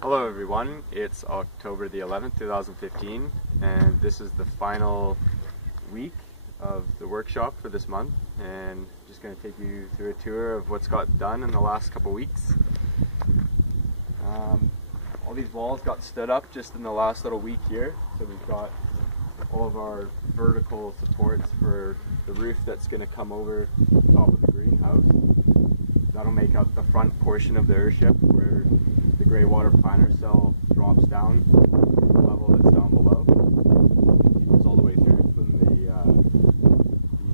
Hello everyone, it's October the 11th, 2015, and this is the final week of the workshop for this month, and just going to take you through a tour of what's got done in the last couple weeks. All these walls got stood up just in the last little week here, so we've got all of our vertical supports for the roof that's going to come over top of the greenhouse. That'll make up the front portion of the Earthship where the grey water planter cell drops down to the level that's down below. It goes all the way through from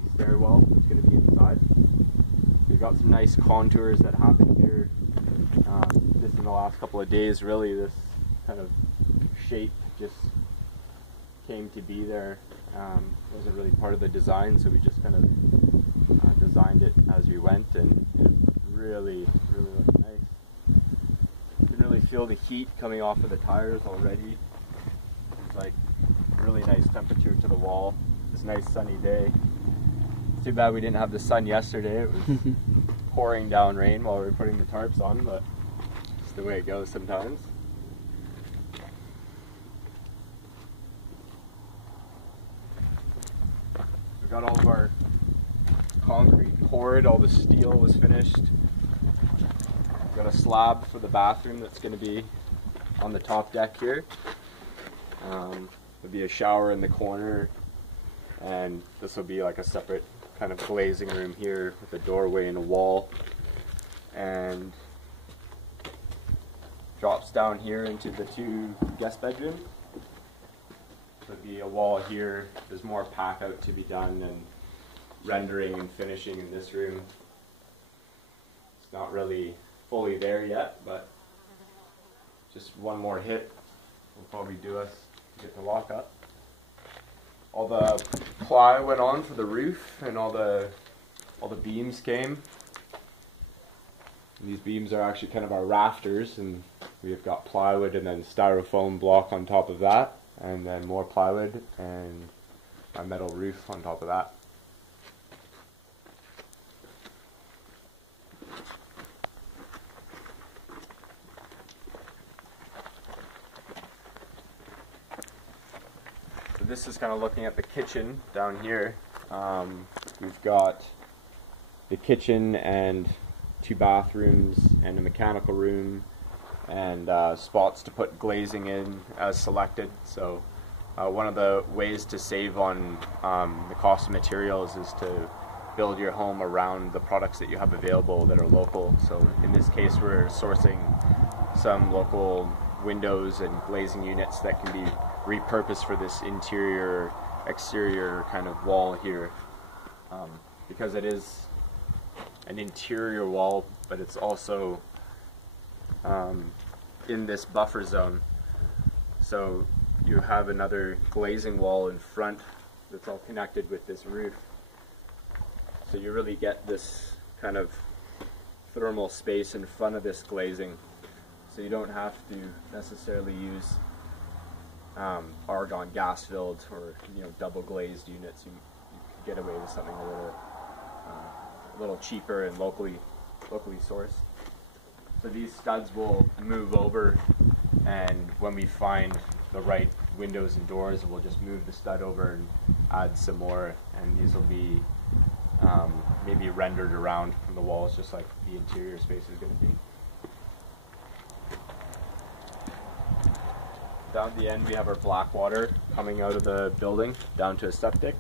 the stairwell that's going to be inside. We've got some nice contours that happened here just in the last couple of days. Really, this kind of shape just came to be there. It wasn't really part of the design, so we just kind of designed it as we went, and it really looked nice. You can really feel the heat coming off of the tires already. It's like really nice temperature to the wall. It's a nice sunny day. It's too bad we didn't have the sun yesterday. It was pouring down rain while we were putting the tarps on, but it's the way it goes sometimes. We've got all of our concrete poured, all the steel was finished. Got a slab for the bathroom that's going to be on the top deck here. There'll be a shower in the corner, and this will be like a separate kind of glazing room here with a doorway and a wall, and drops down here into the two guest bedrooms. There'll be a wall here. There's more pack out to be done and rendering and finishing in this room. It's not really fully there yet, but just one more hit will probably do us to get the lock up. All the ply went on for the roof, and all the beams came. And these beams are actually kind of our rafters, and we've got plywood and then styrofoam block on top of that, and then more plywood and a metal roof on top of that. So this is kind of looking at the kitchen down here. We've got the kitchen and two bathrooms and a mechanical room, and spots to put glazing in as selected. So one of the ways to save on the cost of materials is to build your home around the products that you have available that are local. So in this case, we're sourcing some local windows and glazing units that can be repurposed for this interior exterior kind of wall here, because it is an interior wall, but it's also in this buffer zone. So you have another glazing wall in front that's all connected with this roof. So you really get this kind of thermal space in front of this glazing. So you don't have to necessarily use argon gas filled or double glazed units. You can get away with something a little cheaper and locally sourced. So these studs will move over, and when we find the right windows and doors, we'll just move the stud over and add some more, and these will be maybe rendered around from the walls, just like the interior space is going to be. Down the end we have our black water coming out of the building down to a septic,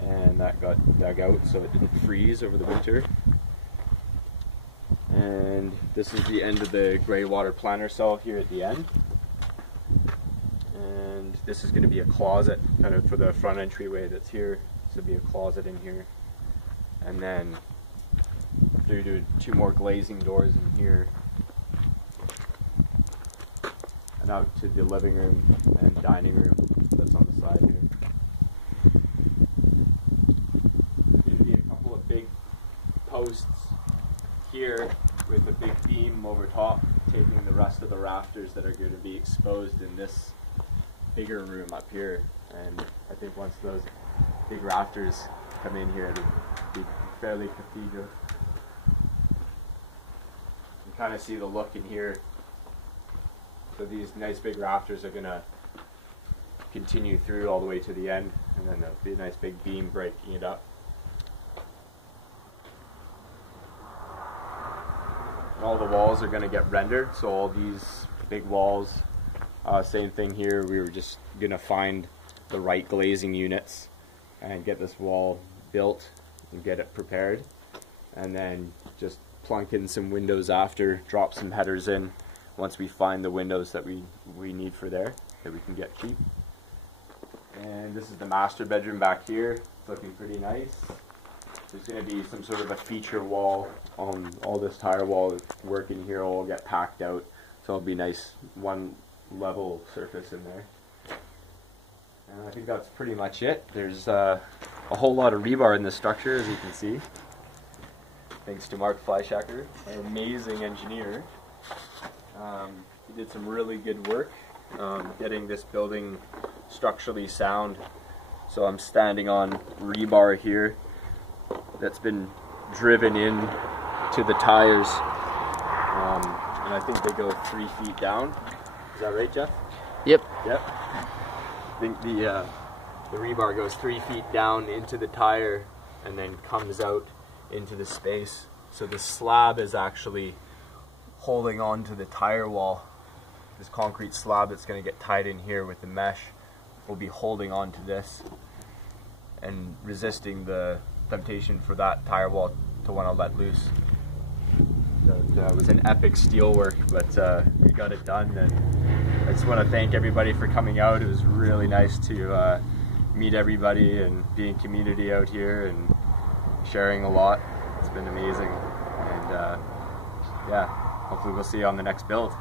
and that got dug out so it didn't freeze over the winter. And this is the end of the grey water planter cell here at the end, and this is going to be a closet kind of for the front entryway that's here. This will be a closet in here, and then through to two more glazing doors in here, and out to the living room and dining room that's on the side here. There's going to be a couple of big posts here with a big beam over top, taking the rest of the rafters that are going to be exposed in this bigger room up here. And I think once those big rafters come in here, it'll be fairly cathedral. You kind of see the look in here So these nice big rafters are going to continue through all the way to the end, and then there'll be a nice big beam breaking it up. And all the walls are going to get rendered, so all these big walls, same thing here, we were just going to find the right glazing units and get this wall built and get it prepared, and then just plunk in some windows after, drop some headers in once we find the windows that we need for there that we can get cheap. And this is the master bedroom back here. It's looking pretty nice. There's going to be some sort of a feature wall on all this tire wall work in here. Will all get packed out, so it'll be nice one level surface in there. And I think that's pretty much it. There's a whole lot of rebar in this structure, as you can see. Thanks to Mark Flieshhaker, an amazing engineer. He did some really good work getting this building structurally sound. So I'm standing on rebar here that's been driven in to the tires, and I think they go 3 feet down. Is that right, Jeff? Yep. Yep. I think the rebar goes 3 feet down into the tire and then comes out into the space. So the slab is actually holding on to the tire wall. This concrete slab that's going to get tied in here with the mesh will be holding on to this and resisting the temptation for that tire wall to want to let loose. So it was an epic steel work, but we got it done, and I just want to thank everybody for coming out. It was really nice to meet everybody and be in community out here and sharing a lot. It's been amazing, and yeah, hopefully we'll see you on the next build.